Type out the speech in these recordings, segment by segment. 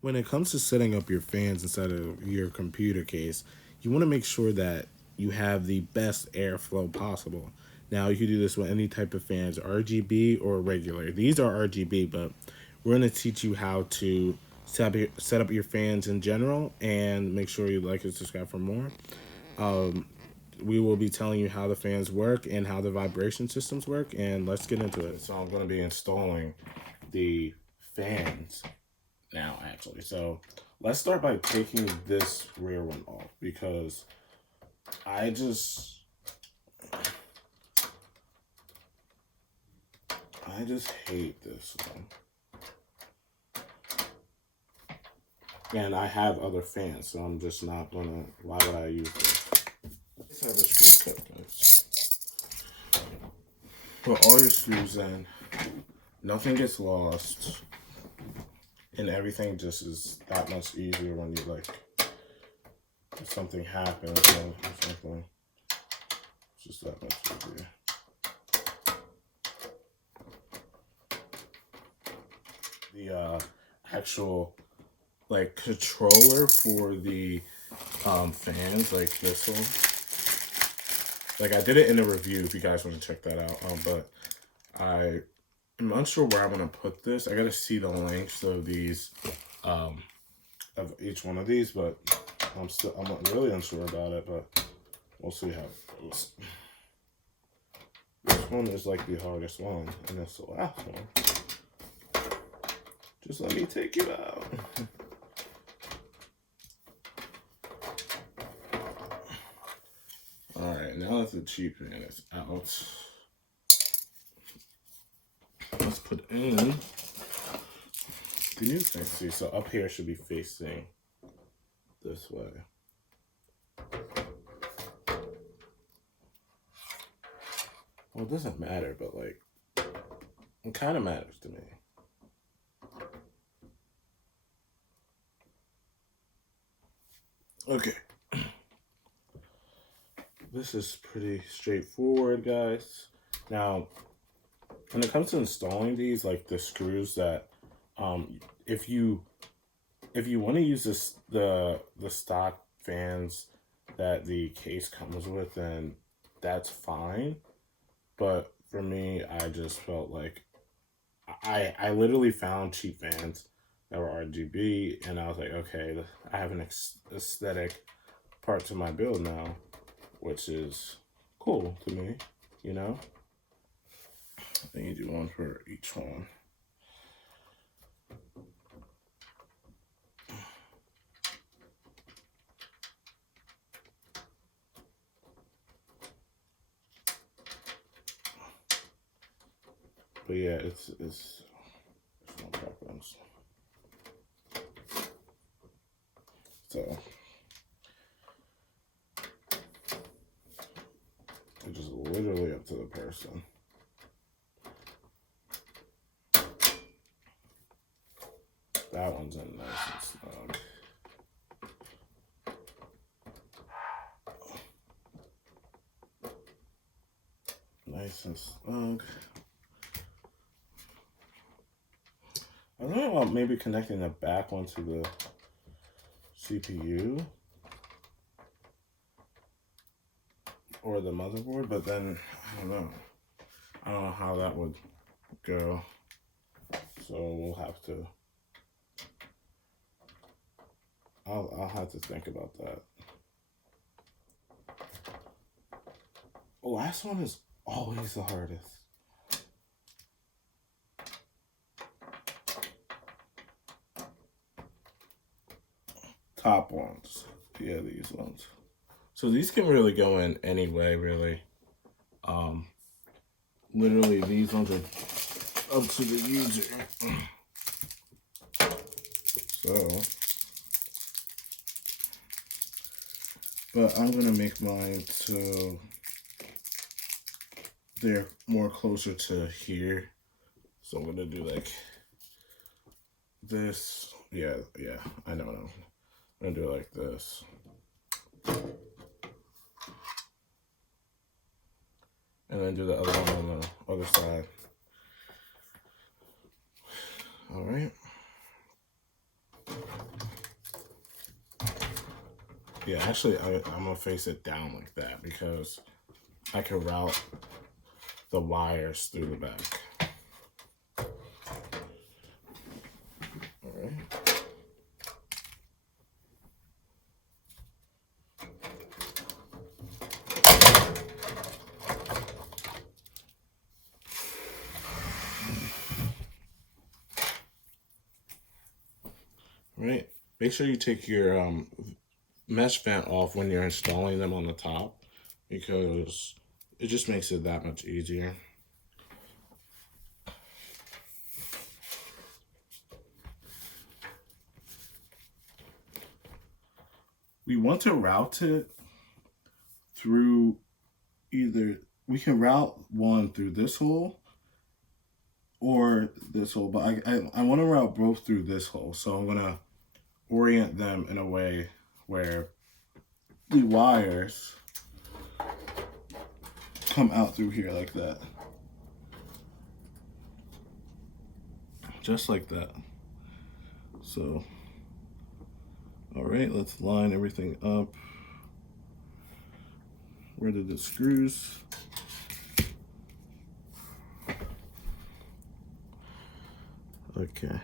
When it comes to setting up your fans inside of your computer case, you want to make sure that you have the best airflow possible. Now, you can do this with any type of fans, RGB or regular. These are RGB, but we're going to teach you how to set up your fans in general, and make sure you like and subscribe for more. We will be telling you how the fans work and how the vibration systems work, and let's get into it. So I'm going to be installing the fans now, actually. So let's start by taking this rear one off, because I just hate this one. And I have other fans, so I'm just not gonna, why would I use this? Let's have a screw cut, guys. Put all your screws in, nothing gets lost, and everything just is that much easier when you, like, if something happens or something, it's just that much easier. The actual, like, controller for the fans, like this one, like, I did it in a review if you guys want to check that out, but I am unsure where I'm gonna put this. I gotta see the lengths of these, of each one of these, but I'm really unsure about it, but we'll see how it goes. This one is like the hardest one, and it's the last one. Just let me take you out. Alright, now that the cheap fan is out, let's put in the new thing. See, so up here should be facing this way. Well, it doesn't matter, but, like, it kind of matters to me. Okay. This is pretty straightforward, guys. Now, when it comes to installing these, like the screws that, if you want to use the stock fans that the case comes with, then that's fine. But for me, I just felt like I literally found cheap fans that were RGB, and I was like, okay, I have an aesthetic part to my build now, which is cool to me, you know? I think you do one for each one. But yeah, it's no preference. So it's just literally up to the person. That one's in nice and snug. Nice and snug. I don't know about maybe connecting the back one to the CPU or the motherboard, but then I don't know how that would go, so we'll have to, I'll have to think about that. The last one is always the hardest. Top ones, yeah, these ones. So these can really go in any way, really. Literally, these ones are up to the user. So, but I'm gonna make mine so they're more closer to here. So I'm gonna do like this. Yeah, I know. I'm gonna do it like this. And then do the other one on the other side. All right. Yeah, actually, I'm gonna face it down like that because I can route the wires through the back. All right. Right. Make sure you take your mesh vent off when you're installing them on the top because it just makes it that much easier. We want to route it through we can route one through this hole or this hole, but I want to route both through this hole. So I'm gonna orient them in a way where the wires come out through here like that. Just like that. So, all right, let's line everything up. Where did the screws? Okay.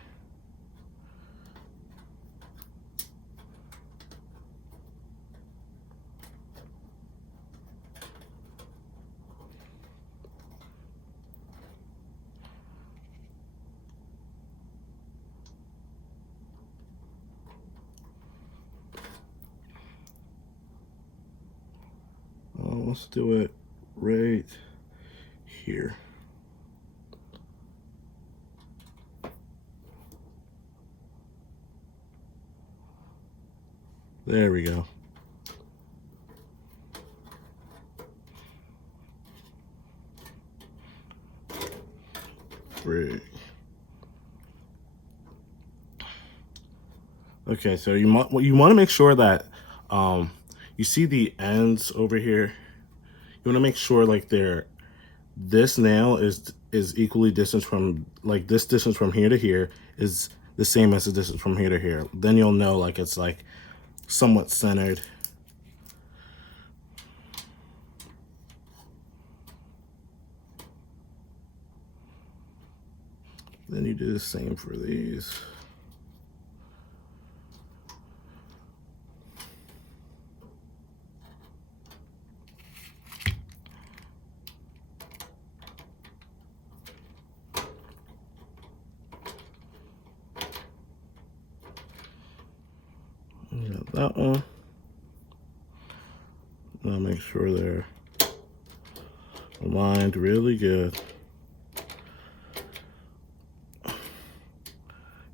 Let's do it right here. There we go. Great. Okay, so you want to make sure that you see the ends over here. You want to make sure like this nail is equally distant from, like, this distance from here to here is the same as the distance from here to here. Then you'll know like it's like somewhat centered. Then you do the same for these. That one. Now make sure they're aligned really good.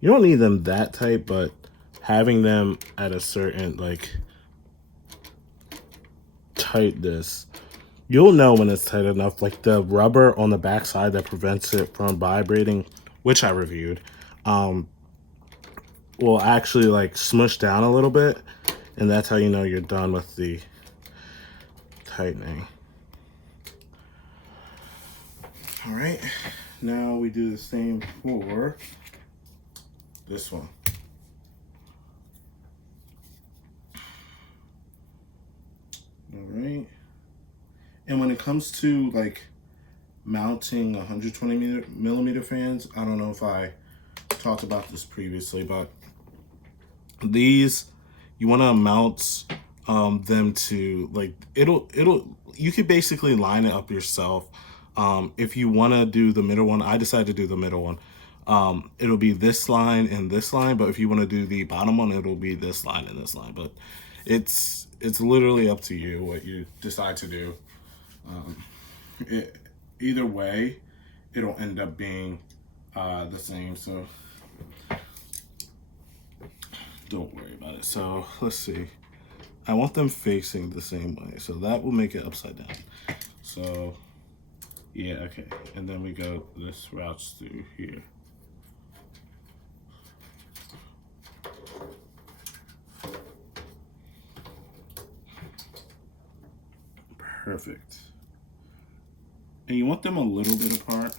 You don't need them that tight, but having them at a certain like tightness, you'll know when it's tight enough. Like the rubber on the back side that prevents it from vibrating, which I reviewed, will actually like smush down a little bit, and that's how you know you're done with the tightening. All right, now we do the same for this one. All right, and when it comes to like mounting 120 millimeter fans, I don't know if I talked about this previously, but these, you want to mount them to like, you could basically line it up yourself. If you want to do the middle one, I decided to do the middle one. It'll be this line and this line, but if you want to do the bottom one, it'll be this line and this line. But it's literally up to you what you decide to do. Either way, it'll end up being the same. So don't worry about it. So let's see. I want them facing the same way, so that will make it upside down. So yeah, okay. And then we go, this routes through here. Perfect. And you want them a little bit apart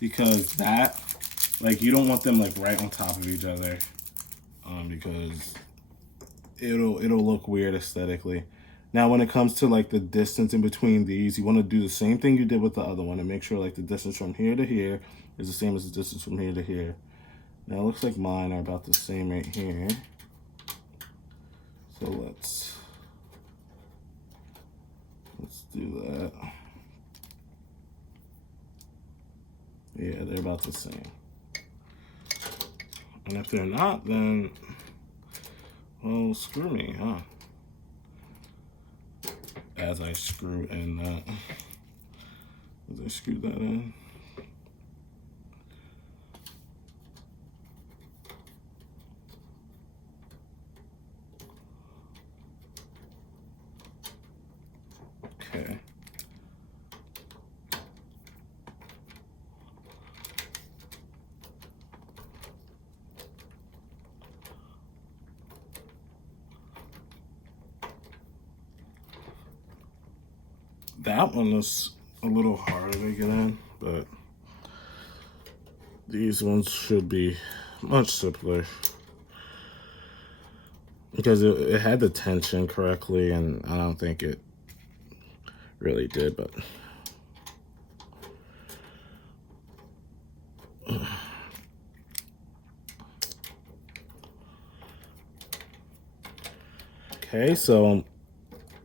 because that, like, you don't want them like right on top of each other. because it'll look weird aesthetically. Now, when it comes to like the distance in between these, you want to do the same thing you did with the other one and make sure like the distance from here to here is the same as the distance from here to here. Now, it looks like mine are about the same right here. So let's do that. Yeah, they're about the same. And if they're not, then, well, screw me, huh? As I screw in that. As I screw that in. Okay. That one is a little harder to get in, but these ones should be much simpler because it had the tension correctly, and I don't think it really did, but okay, so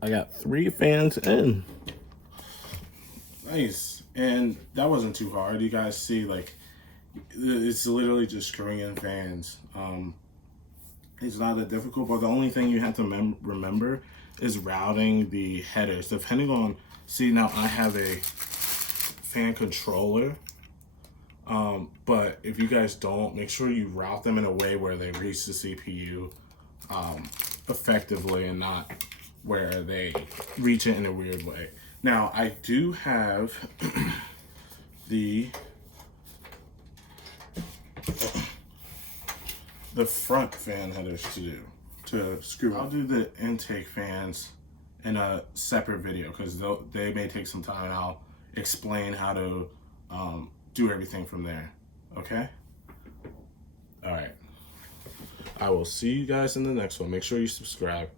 I got 3 fans in. Nice. And that wasn't too hard. You guys see, like, it's literally just screwing in fans. It's not that difficult, but the only thing you have to remember is routing the headers. Depending on, see, now I have a fan controller, but if you guys don't, make sure you route them in a way where they reach the CPU effectively and not where they reach it in a weird way. Now, I do have the front fan headers to screw. I'll do the intake fans in a separate video because they may take some time, and I'll explain how to do everything from there. Okay? All right. I will see you guys in the next one. Make sure you subscribe.